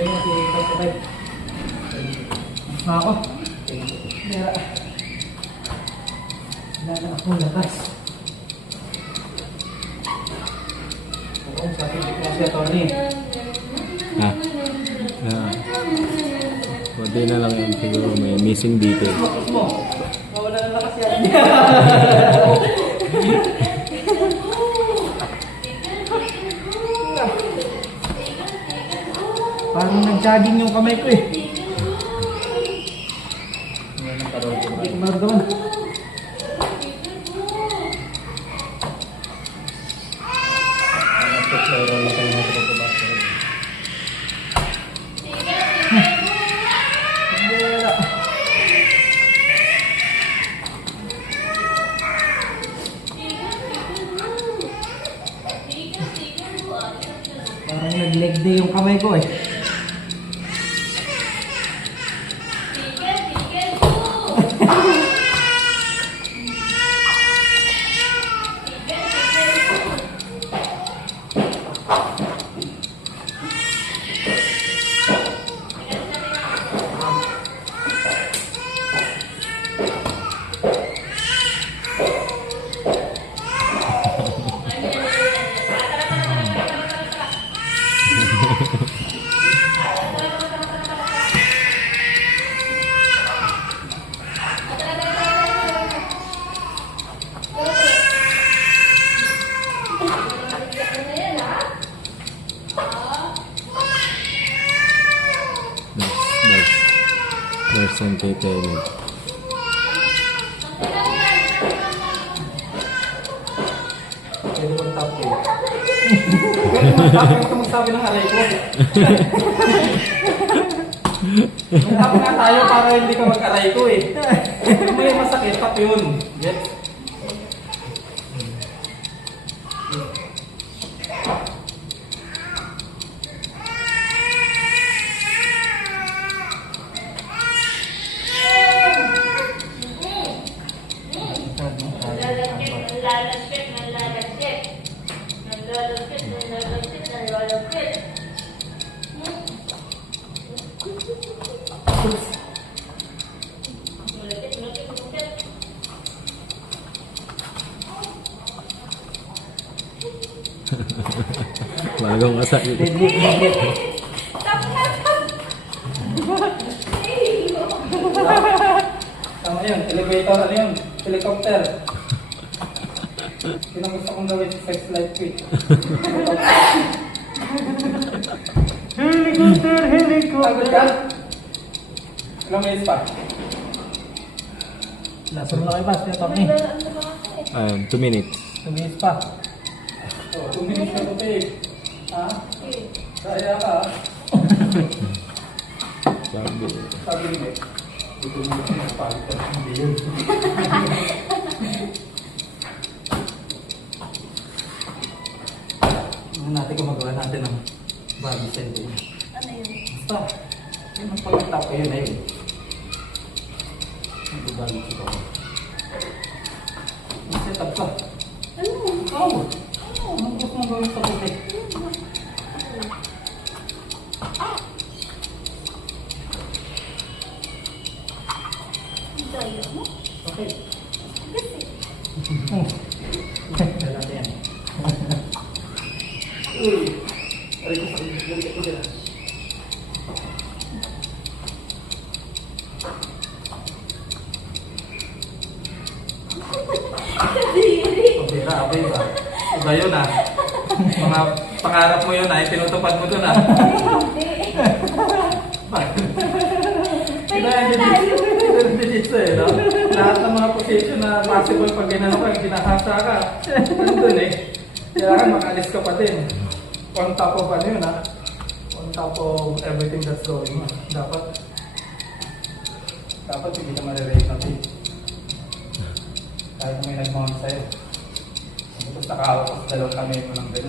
sa'yo kasi ikaw sabay. Ako. Mera. Wala na akong lakas. Oo, sabi ko kasi attorney. Ha? Pwede na lang yun siguro may missing detail. Focus mo. Mawala na lakas yan. Parang nag-jogging yung kamay ko eh. Hindi ko maramdaman. Parang nag-leg day yung kamay ko eh. There's entertainment. Pwede mo tap ko. Pwede mo magsabi ng aray ko. Tap nga tayo para hindi ka mag-aray ko eh. Kung may masakit, tap yun. Yes. Bagong kasal. Tama yun, elevator, ano yun? Helicopter. Yun ang gusto kong gawin sa sex life ko eh. Helicopter, helicopter. Sagot ka? Ilang minutes pa? Nasa mo na kayo ba? Siya Tommy. 2 minutes. 2 minutes pa. Oh, 2 minutes na ito eh. Ha? Kaya ka ha? Sabi mo eh. Ito mo na palitan. Hindi yun. Natin kung magawa natin ng body setting. Ano yun? Basta. Yung pag-tap ko yun na yun. Hindi body ko. Set up ka. Ano? Ikaw. Anong gusto mong gawin sa buhay? Okay. Dala yan. Aray ko sa balik ko dyan. Pabira, abay ba? Iba yun ah. Mga pangarap mo yun ah, tinutupad mo dun ah. Hindi dito eh, no? Lahat ng mga position na possible pag ginano ka, ginahasa ka. Nandun eh. Kailangan makalis ka pa din. On top of ano yun ha? On top of everything that's going on. Dapat hindi ka marirate natin. Kahit may nag-mount sa'yo. Tapos nakahawak sa dalawang kamay mo ng ganun.